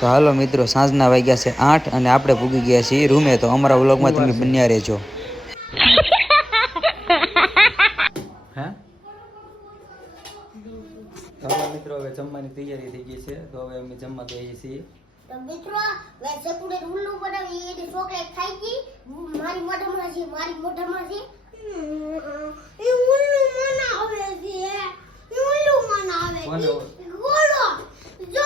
તો હાલો મિત્રો, સાંજના વાગ્યા છે 8 અને આપણે પૂગી ગયા છીએ રૂમે. તો અમારા વ્લોગમાં તમે બન્યા રહેજો. હે હાલો મિત્રો, હવે જમવાની તૈયારી થઈ ગઈ છે. તો હવે અમે જમવા બેસીએ છીએ. તો મિત્રો વૈસે કુડે ઉલ્લુ બનાવી એ ચોકલેટ ખાઈ ગઈ મારી મોઢામાં છે એ ઉલ્લુ મને આવે છે ગોળો જો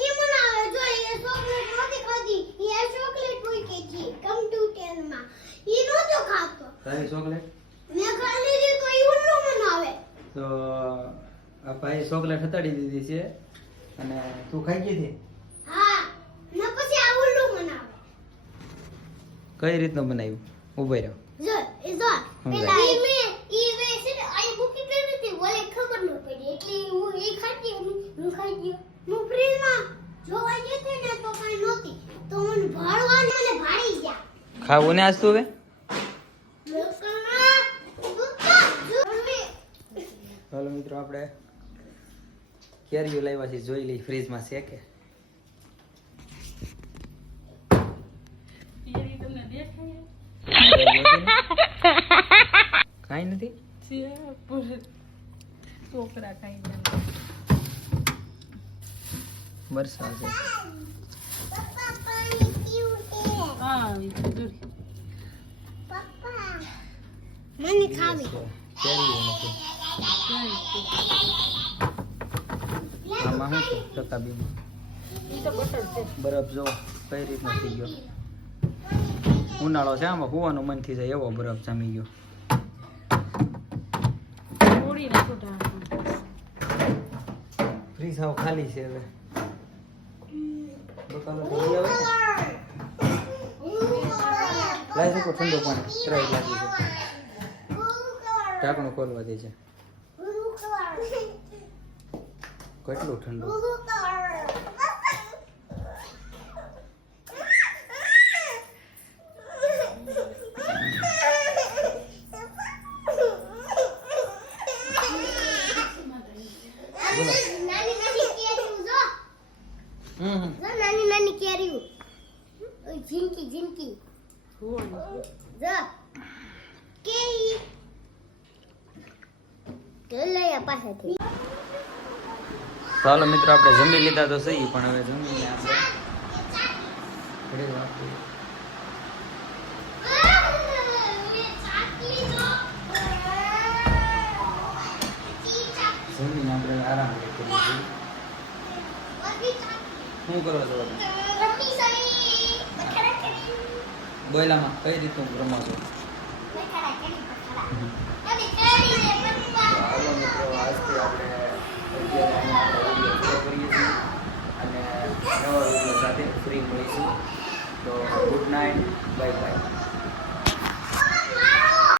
ઈ મને આવે જો એ ચોકલેટ નથી ખાધી એ ચોકલેટ મૂકી છે કમ્પ્યુટર માં ઈ નતો ખાતો તારી ચોકલેટ મેં ખાલી લીધી તો ઈ ઉલ્લુ મને આવે. તો આ ભાઈ ચોકલેટ હટાડી દીધી છે અને તું ખાઈ ગઈ હતી. હા ને પછી આ ઉલ્લુ મને આવે. કઈ રીતનું બનાવ્યું? ઉભો રહ્યો. જો પેલા ઈ વે છે ને આ મૂકી કરી હતી ઓલે ખબર ન પડી એટલે હું ઈ ખાતી હું ખાઈ ગયો. હું ફ્રીજમાં જોવા ગઈ હતી ને તો કઈ નહોતી તો મને ભાળવાને મને ભાળી ગયા. ખાવું ને આજ તું હવે? હાલો મિત્રો, આપણે કેરીઓ લાવ્યા છે, જોઈ લઈ ફ્રીજમાં છે કે. કાઈ નથી છોકરા ખાઈ વરસાદ છે. પપ્પા પાણી પીવું છે. હા પપ્પા મને ખાવી કેરીઓ નથી. આમાં શું છે રકાબીમાં? બરફ જો કઈ રીતનો થઈ ગયો. ઉનાળો છે, આમાં હોવાનું મન થઈ જાય એવો બરફ જામી ગયો. ફ્રીજ હાવ ખાલી છે હવે. બકાલો તો લઈ આવે લાઈ શકો ઠંડુ પાણી ટ્રાય લાગી છે. ઢાંકણું ખોલવા દે છે. કેટલું ઠંડુ. નાની કેરીઓ ઝીંકી જો કેરી લઈ પાસેથી. ચાલો મિત્રો, આપણે જમી લીધા તો સહી, પણ હવે જમીને આપણે ઘડી વાત કરીએ. જમીને આપણે આરામ કરીએ. શું કરો છો તમે? બોયલામાં કઈ રીતનું રમો છો? હાલો મિત્રો, આજથી આપણે વિડીયો પૂરો કરીએ છીએ અને નવા વિડીયો સાથે ફ્રી મળીશું. તો ગુડ નાઇટ, બાય બાય.